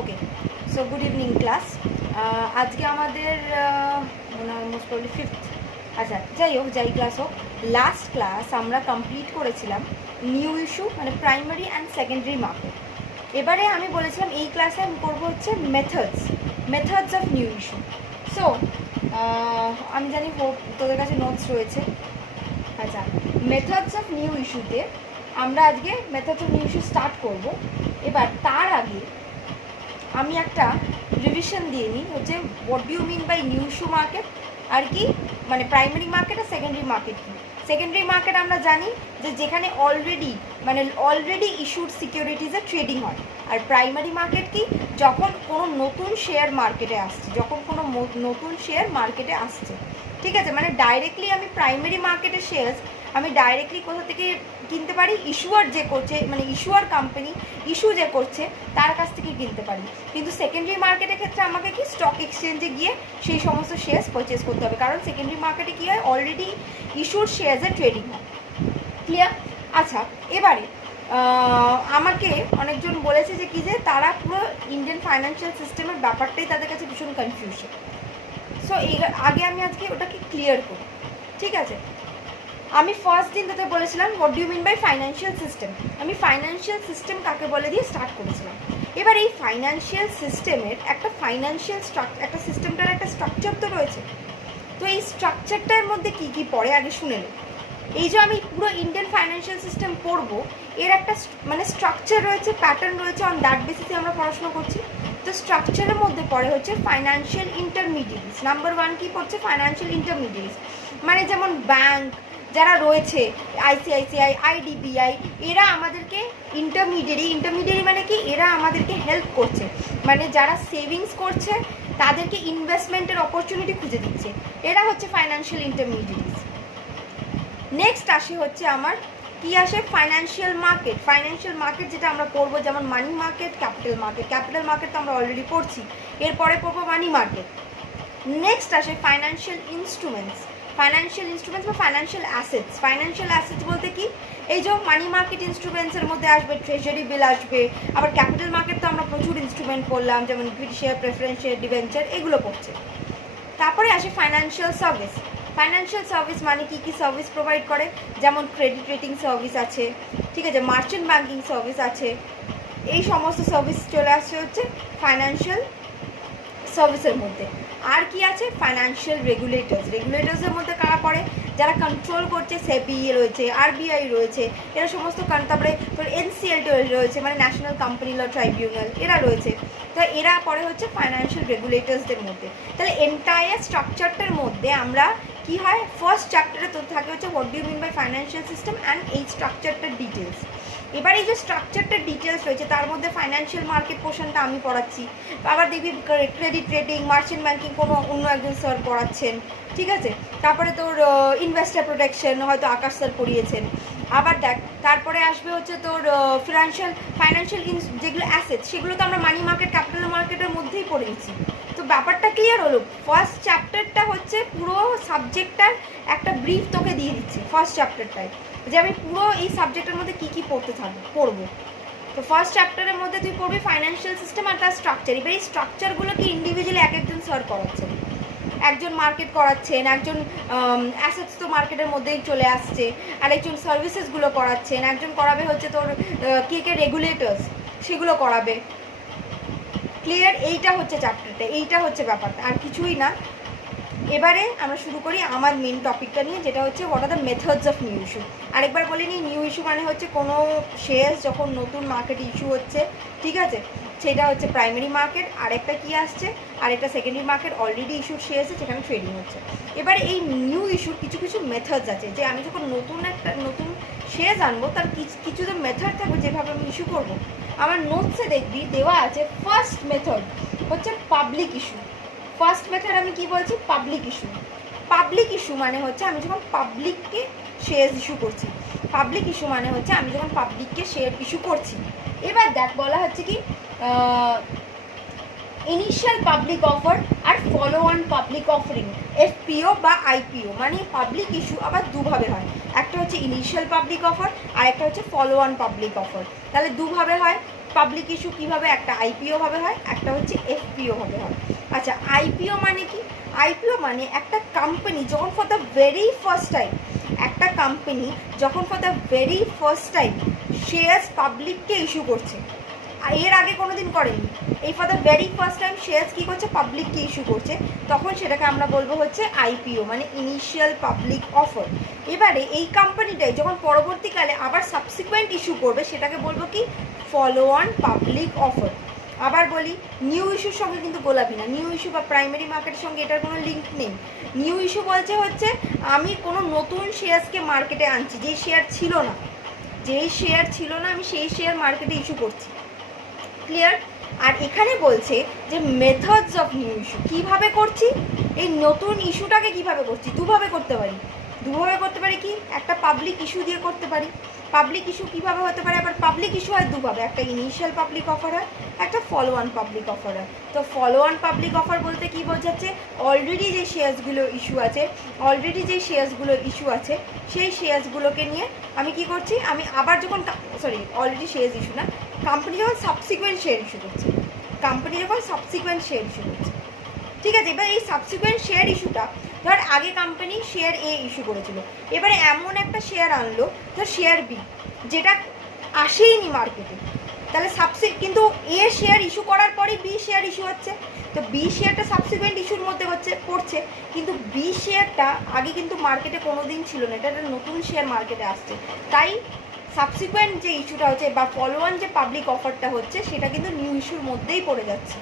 ওকে, so good evening class. আজকে আমাদের most probably fifth, আচ্ছা যাই হোক, যাই ক্লাস হোক, লাস্ট ক্লাস আমরা কমপ্লিট করেছিলাম নিউ ইস্যু মানে প্রাইমারি অ্যান্ড সেকেন্ডারি মার্কেট। এবারে আমি বলেছিলাম এই ক্লাসে আমি করবো হচ্ছে methods of new issue. So আমি জানি হোপ তোদের কাছে নোটস রয়েছে। আচ্ছা, মেথডস অফ নিউ ইস্যুতে আমরা আজকে methods of new issue start করব। এবার তার আগে আমি একটা রিভিশন দিয়ে নিই, হচ্ছে what do you mean by new issue market, আর কি মানে প্রাইমারি মার্কেট আর সেকেন্ডারি মার্কেট কী। সেকেন্ডারি মার্কেট আমরা জানি যে যেখানে অলরেডি ইস্যুড সিকিউরিটিজের ট্রেডিং হয়। আর প্রাইমারি মার্কেট কি, যখন কোনো নতুন শেয়ার মার্কেটে আসছে, ঠিক আছে, মানে ডাইরেক্টলি আমি প্রাইমারি মার্কেটের শেয়ার্স আমি ডাইরেক্টলি কোথা থেকে কিনতে পারি, ইস্যুয়ার যে করছে মানে ইস্যুয়ার কোম্পানি ইস্যু যে করছে তার কাছ থেকে কিনতে পারি। কিন্তু সেকেন্ডারি মার্কেটের ক্ষেত্রে আমাকে কি স্টক এক্সচেঞ্জে গিয়ে সেই সমস্ত শেয়ার্স পারচেস করতে হবে, কারণ সেকেন্ডারি মার্কেটে কী হয়, অলরেডি ইস্যুড শেয়ার্সের ট্রেডিং হয়। ক্লিয়ার? আচ্ছা, এবারে আমাকে অনেকজন বলেছে যে কি, যে তারা পুরো ইন্ডিয়ান ফাইন্যান্সিয়াল সিস্টেমের ব্যাপারটাই তাদের কাছে ভীষণ কনফিউশন। সো এই আগে আমি আজকে ওটাকে ক্লিয়ার করি, ঠিক আছে। আমি ফার্স্ট দিন তাতে বলেছিলাম what do you mean by financial system. আমি ফাইন্যান্সিয়াল সিস্টেম কাকে বলে দিয়ে স্টার্ট করেছিলাম। এবার এই ফাইন্যান্সিয়াল সিস্টেমের একটা সিস্টেমটার একটা স্ট্রাকচার তো রয়েছে। তো এই স্ট্রাকচারটার মধ্যে কী কী পড়ে আগে শুনে নেব। এই যে আমি পুরো ইন্ডিয়ান ফাইন্যান্সিয়াল সিস্টেম পড়বো, এর একটা মানে স্ট্রাকচার রয়েছে, প্যাটার্ন রয়েছে, অন দ্যাট বেসিসে আমরা পড়াশোনা করছি। তো স্ট্রাকচারের মধ্যে পড়ে হচ্ছে ফাইন্যান্সিয়াল ইন্টারমিডিয়েটস। নাম্বার 1 কি পড়ছে, ফাইন্যান্সিয়াল ইন্টারমিডিয়েটস, মানে যেমন ব্যাংক যারা রয়েছে, আইসিআইসিআই, আইডিবিআই, এরা আমাদেরকে ইন্টারমিডিয়ারি মানে কি, এরা আমাদেরকে হেল্প করছে, মানে যারা সেভিংস করছে তাদেরকে ইনভেস্টমেন্টের অপরচুনিটি খুঁজে দিচ্ছে, এরা হচ্ছে ফাইন্যান্সিয়াল ইন্টারমিডিয়েটস। নেক্সট আসে হচ্ছে আমার কি আসে, ফাইন্যান্সিয়াল মার্কেট যেটা আমরা পড়বো, যেমন মানি মার্কেট, ক্যাপিটাল মার্কেট তো আমরা অলরেডি পড়ছি, এরপরে পড়বো মানি মার্কেট। নেক্সট আসে ফাইন্যান্সিয়াল ইনস্ট্রুমেন্টস বা ফাইন্যান্সিয়াল অ্যাসেটস বলতে কি, এই যে মানি মার্কেট ইনস্ট্রুমেন্টসের মধ্যে আসবে ট্রেজারি বিল আসবে, আবার ক্যাপিটাল মার্কেট তো আমরা প্রচুর ইনস্ট্রুমেন্ট পড়লাম, যেমন equity share, preference share, debenture, এগুলো পড়ছে। তারপরে আসে ফাইন্যান্সিয়াল সার্ভিস মানে কি সার্ভিস প্রোভাইড করে, যেমন ক্রেডিট রেটিং সার্ভিস আছে, ঠিক আছে, মার্চেন্ট ব্যাঙ্কিং সার্ভিস আছে, এই সমস্ত সার্ভিস চলে আসছে হচ্ছে ফাইন্যান্সিয়াল সার্ভিসের মধ্যে। আর কি আছে, ফাইন্যান্সিয়াল রেগুলেটরসের মধ্যে কারা পড়ে, যারা কন্ট্রোল করছে, সেবি রয়েছে, আরবিআই রয়েছে, এরা সমস্ত, তারপরে এনসিএলটি রয়েছে, মানে ন্যাশনাল কোম্পানি ল ট্রাইব্যুনাল, এরা রয়েছে। তো এরা পড়ে হচ্ছে ফাইন্যান্সিয়াল রেগুলেটরসদের মধ্যে। তাহলে এন্টায়ার স্ট্রাকচারটার মধ্যে আমরা কি হয়, ফার্স্ট চ্যাপ্টারে তো থাকে হচ্ছে what do you mean by financial system and এই স্ট্রাকচারটার ডিটেলস। এবার এই যে স্ট্রাকচারটার ডিটেলস রয়েছে তার মধ্যে ফাইন্যান্সিয়াল মার্কেট পোর্শনটা আমি পড়াচ্ছি, আবার দেখবি ক্রেডিট রেটিং, মার্চেন্ট ব্যাঙ্কিং কোনো অন্য একজন স্যার পড়াচ্ছেন, ঠিক আছে। তারপরে তোর ইনভেস্টার প্রোটেকশন হয়তো আকাশ স্যার পড়িয়েছেন। আবার দেখ, তারপরে আসবে হচ্ছে তোর ফাইন্যান্সিয়াল যেগুলো অ্যাসেটস, সেগুলো তো আমরা মানি মার্কেট, ক্যাপিটাল মার্কেটের মধ্যেই পড়েছি। তো ব্যাপারটা ক্লিয়ার হলো। ফার্স্ট চ্যাপ্টারটা হচ্ছে পুরো সাবজেক্টটার একটা ব্রিফ তোকে দিয়ে দিচ্ছি ফার্স্ট চ্যাপ্টারটায়, যে আমি পুরো এই সাবজেক্টের মধ্যে কী পড়বো। তো ফার্স্ট চ্যাপ্টারের মধ্যে তুই পড়বি ফাইন্যান্সিয়াল সিস্টেম আর তার স্ট্রাকচার। এবার এই স্ট্রাকচারগুলোকে ইন্ডিভিজুয়ালি এক একজন স্যার করাচ্ছেন, একজন মার্কেট করাচ্ছেন, একজন অ্যাসেটস তো মার্কেটের মধ্যেই চলে আসছে, আর একজন সার্ভিসেসগুলো করাচ্ছেন, একজন করাবে হচ্ছে তোর কে রেগুলেটরস, সেগুলো করাবে। ক্লিয়ার? এইটা হচ্ছে চ্যাপ্টারটা, এইটা হচ্ছে ব্যাপারটা, আর কিছুই না। এবারে আমরা শুরু করি আমার মেন টপিকটা নিয়ে, যেটা হচ্ছে what are the methods of new issue. আরেকবার বলে নিই, নিউ ইস্যু মানে হচ্ছে কোনো শেয়ার যখন নতুন মার্কেটে ইস্যু হচ্ছে, ঠিক আছে, সেটা হচ্ছে প্রাইমারি মার্কেট। আরেকটা কি আসছে, আরেকটা secondary market, already issued share আছে যেখানে ট্রেডিং হচ্ছে। এবারে এই নিউ ইস্যুর কিছু মেথডস আছে, যে আমি যখন নতুন শেয়ার আনবো তার কিছু তো মেথড থাকবে যেভাবে আমি ইস্যু করবো। আমার নোটসে দেখবি দেওয়া আছে ফার্স্ট মেথড হচ্ছে পাবলিক ইস্যু। ফার্স্ট মেথড আমি কি বলছি, পাবলিক ইস্যু মানে হচ্ছে আমি যখন পাবলিককে শেয়ার ইস্যু করছি। এবার দেখ, বলা হচ্ছে কি ইনিশিয়াল পাবলিক অফার আর follow on public offering, FPO বা আইপিও, মানে পাবলিক ইস্যু আবার দুভাবে হয়, একটা হচ্ছে ইনিশিয়াল পাবলিক অফার আর একটা হচ্ছে ফলো অন পাবলিক অফার। তাহলে দুভাবে হয়। পাবলিক ইস্যু কীভাবে, একটা আইপিও ভাবে হয়, একটা হচ্ছে এফপিও ভাবে হয়। আচ্ছা, আইপিও মানে কি? আইপিও মানে একটা কোম্পানি যখন for the very first time, একটা কোম্পানি যখন for the very first time shares পাবলিককে ইস্যু করছে, এর আগে কোনো দিন করেনি, এই for the very first time shares কী করছে, পাবলিককে ইস্যু করছে, তখন সেটাকে আমরা বলবো হচ্ছে আইপিও, মানে ইনিশিয়াল পাবলিক অফার। এবারে এই কোম্পানিটাই যখন পরবর্তীকালে আবার সাবসিকুয়েন্ট ইস্যু করবে, সেটাকে বলবো কি, ফলো অন পাবলিক অফার। আবার বলি, নিউ ইস্যুর সঙ্গে কিন্তু গোলাপি না, নিউ ইস্যু বা প্রাইমারি মার্কেটের সঙ্গে এটার কোনো লিঙ্ক নেই। নিউ ইস্যু বলছে হচ্ছে আমি কোনো নতুন শেয়ারসকে মার্কেটে আনছি, যেই শেয়ার ছিল না, আমি সেই শেয়ার মার্কেটে ইস্যু করছি। ক্লিয়ার? আর এখানে বলছে যে মেথডস অফ নিউ ইস্যু, কীভাবে করছি, এই নতুন ইস্যুটাকে কীভাবে করছি, দুভাবে করতে পারি। কি, একটা পাবলিক ইস্যু দিয়ে করতে পারি। পাবলিক ইস্যু কীভাবে হতে পারে, আবার পাবলিক ইস্যু হয় দুভাবে, একটা ইনিশিয়াল পাবলিক অফার হয়, একটা ফলো অন পাবলিক অফার হয়। তো ফলো অন পাবলিক অফার বলতে কী বোঝাচ্ছে, অলরেডি যে শেয়ার্সগুলো ইস্যু আছে, সেই শেয়ার্সগুলোকে নিয়ে আমি কি করছি, আমি আবার যখন অলরেডি শেয়ার্স ইস্যু না, কোম্পানি যখন সাবসিকুয়েন্ট শেয়ার ইস্যু করছে, ঠিক আছে। এবার এই সাবসিকুয়েন্ট শেয়ার ইস্যুটা, ধর আগে কোম্পানি শেয়ার এ ইস্যু করেছিল, এবারে এমন একটা শেয়ার আনলো, ধর শেয়ার বি, যেটা আসেইনি মার্কেটে, তাহলে কিন্তু এ শেয়ার ইস্যু করার পরেই বি শেয়ার ইস্যু হচ্ছে, তো বি শেয়ারটা সাবসিকুয়েন্ট ইস্যুর মধ্যে পড়ছে, কিন্তু বি শেয়ারটা আগে কিন্তু মার্কেটে কোনো দিন ছিল না, এটা একটা নতুন শেয়ার মার্কেটে আসছে, তাই সাবসিকুয়েন্ট যে ইস্যুটা হচ্ছে বা ফলো অন যে পাবলিক অফারটা হচ্ছে, সেটা কিন্তু নিউ ইস্যুর মধ্যেই পড়ে যাচ্ছে।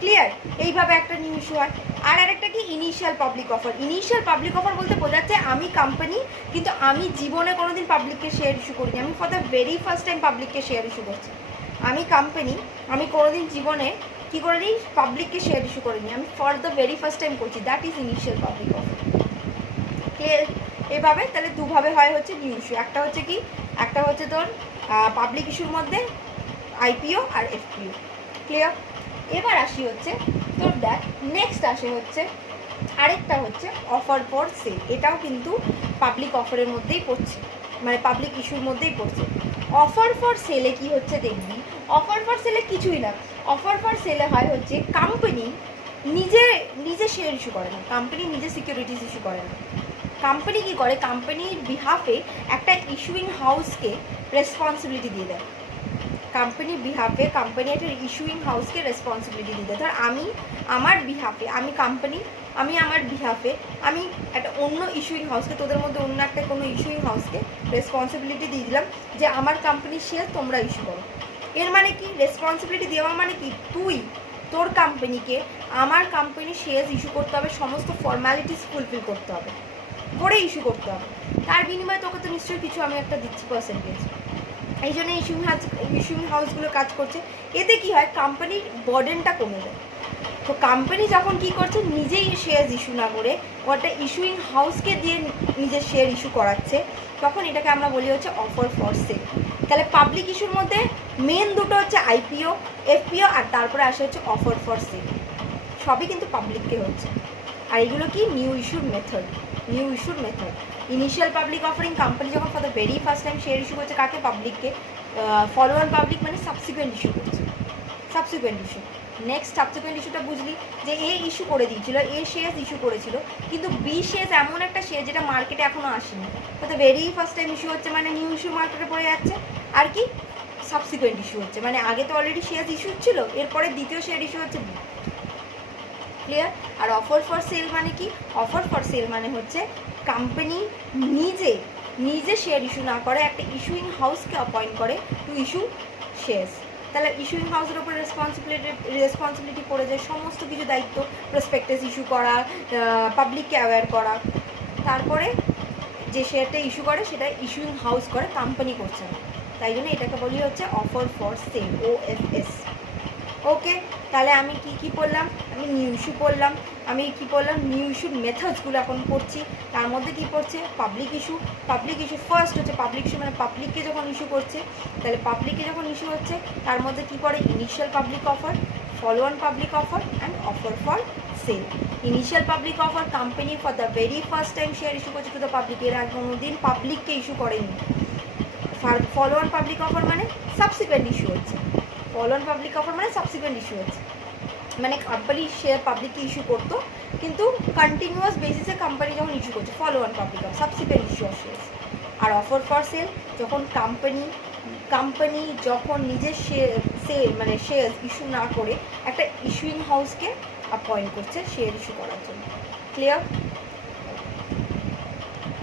ক্লিয়ার? এইভাবে একটা নিউ ইস্যু হয়। আর আরেকটা কি, ইনিশিয়াল পাবলিক অফার বলতে বোঝাচ্ছে আমি কোম্পানি, কিন্তু আমি জীবনে কোনোদিন পাবলিককে শেয়ার ইস্যু করিনি, আমি for the very first time পাবলিককে শেয়ার ইস্যু করছি। আমি কোম্পানি, আমি কোনোদিন জীবনে কী করে নিই, পাবলিককে শেয়ার ইস্যু করিনি, আমি for the very first time করছি, that is initial public offer. Clear? এভাবে তাহলে দুভাবে হয় হচ্ছে নিউ ইস্যু, একটা হচ্ছে তোর পাবলিক ইস্যুর মধ্যে আইপিও আর এফপিও। ক্লিয়ার? এবার আসি হচ্ছে তোর দেখ, নেক্সট আসে হচ্ছে আরেকটা হচ্ছে অফার ফর সেল, এটাও কিন্তু পাবলিক অফারের মধ্যেই পড়ছে, মানে পাবলিক ইস্যুর মধ্যেই পড়ছে। অফার ফর সেলে কি হচ্ছে দেখবি, অফার ফর সেলে কিছুই না, অফার ফর সেলে হয় হচ্ছে কোম্পানি নিজে শেয়ার ইস্যু করে না, কোম্পানি নিজে সিকিউরিটিজ ইস্যু করে না, কোম্পানি কী করে, কোম্পানির বিহাফে একটা ইস্যুইং হাউসকে রেসপন্সিবিলিটি দিয়ে দেয়, কোম্পানি একটা ইস্যুইং হাউসকে রেসপন্সিবিলিটি দিতে, ধর আমি আমার বিহাফে আমি একটা অন্য ইস্যুইং হাউসকে, তোদের মধ্যে অন্য একটা কোনো ইস্যুইং হাউসকে রেসপন্সিবিলিটি দিয়ে দিলাম যে আমার কোম্পানির শেয়ার তোমরা ইস্যু করো। এর মানে কি, রেসপন্সিবিলিটি দেওয়া মানে কি, তোর কোম্পানিকে আমার কোম্পানির শেয়ার ইস্যু করতে হবে, সমস্ত ফর্ম্যালিটিস ফুলফিল করতে হবে, করে ইস্যু করতে হবে, তার বিনিময়ে তোকে তো নিশ্চয়ই কিছু আমি একটা দিচ্ছি পার্সেন্টেজ। এই জন্য ইস্যুইং হাউসগুলো কাজ করছে। এতে কি হয়, কোম্পানির বার্ডেনটা কমে যায়। তো কোম্পানি যখন কি করছে, নিজেই শেয়ার ইস্যু না করে ওটা ইস্যুইং হাউসকে দিয়ে নিজের শেয়ার ইস্যু করাচ্ছে, তখন এটাকে আমরা বলি হচ্ছে অফার ফর সেল। তাহলে পাবলিক ইস্যুর মধ্যে মেন দুটো হচ্ছে আইপিও, এফপিও, আর তারপরে আসে হচ্ছে অফার ফর সেল, সবই কিন্তু পাবলিককে হচ্ছে। আর এগুলো কি, নিউ ইস্যুর method. Initial public offering, company যখন for the very first time share issue করছে কাকে, পাবলিককে। ফলো অন পাবলিক মানে সাবসিকুয়েন্ট ইস্যু করছে, নেক্সট সাবসিকুয়েন্ট ইস্যুটা বুঝলি, যে এ ইস্যু করে দিয়েছিল, এ শেয়ার ইস্যু করেছিল, কিন্তু বি শেয়ার এমন একটা শেয়ার যেটা মার্কেটে এখনও আসেনি, for the very first time issue হচ্ছে, মানে নিউ ইস্যু মার্কেটে পড়ে যাচ্ছে। আর কি, সাবসিকুয়েন্ট ইস্যু হচ্ছে, মানে আগে তো অলরেডি শেয়ার ইস্যু ছিল, এরপরে দ্বিতীয় শেয়ার ইস্যু হচ্ছে বি। ক্লিয়ার? আর অফার ফর সেল মানে কি, অফার ফর সেল মানে হচ্ছে কোম্পানি নিজে শেয়ার ইস্যু না করে, একটা ইস্যুইং হাউসকে অ্যাপয়েন্ট করে টু ইস্যু শেয়ার্স। তাহলে ইস্যুইং হাউসের উপর রেসপন্সিবিলিটি পড়ে যায়, সমস্ত কিছু দায়িত্ব, প্রসপেক্টাস ইস্যু করা, পাবলিককে অ্যাওয়্যার করা, তারপরে যে শেয়ারটা ইস্যু করে সেটা ইস্যুইং হাউস করে, কোম্পানি করছে না। তাই জন্য এটাকে বলি হচ্ছে অফার ফর সেল, OFS। ওকে, তাহলে আমি কি পড়লাম, আমি নিউ ইস্যু পড়লাম, নিউ ইস্যুর মেথডসগুলো এখন পড়ছি। তার মধ্যে কি পড়ছে, পাবলিক ইস্যু ফার্স্ট হচ্ছে পাবলিক ইস্যু, মানে পাবলিককে যখন ইস্যু করছে, তাহলে পাবলিককে যখন ইস্যু হচ্ছে তার মধ্যে কি পড়ে, initial public offer, follow on public offer and offer for sell. Initial public offer, company for the very first time share issue করছে টু দ্য পাবলিক, এর আগে কোনোদিন পাবলিককে ইস্যু করেনি। ফলো অন পাবলিক অফার মানে সাবসিকুয়েন্ট ইস্যু হচ্ছে। Follow on public offer মানে subsequent issuance, মানে কোম্পানি শেয়ার পাবলিককে ইস্যু করতো কিন্তু কন্টিনিউয়াস বেসিসে কোম্পানি যখন ইস্যু করছে follow on public offer subsequent issue of shares. আর অফার ফর সেল যখন কোম্পানি যখন নিজের মানে শেয়ার ইস্যু না করে একটা ইস্যুইং হাউসকে অ্যাপয়েন্ট করছে শেয়ার ইস্যু করার জন্য। ক্লিয়ার?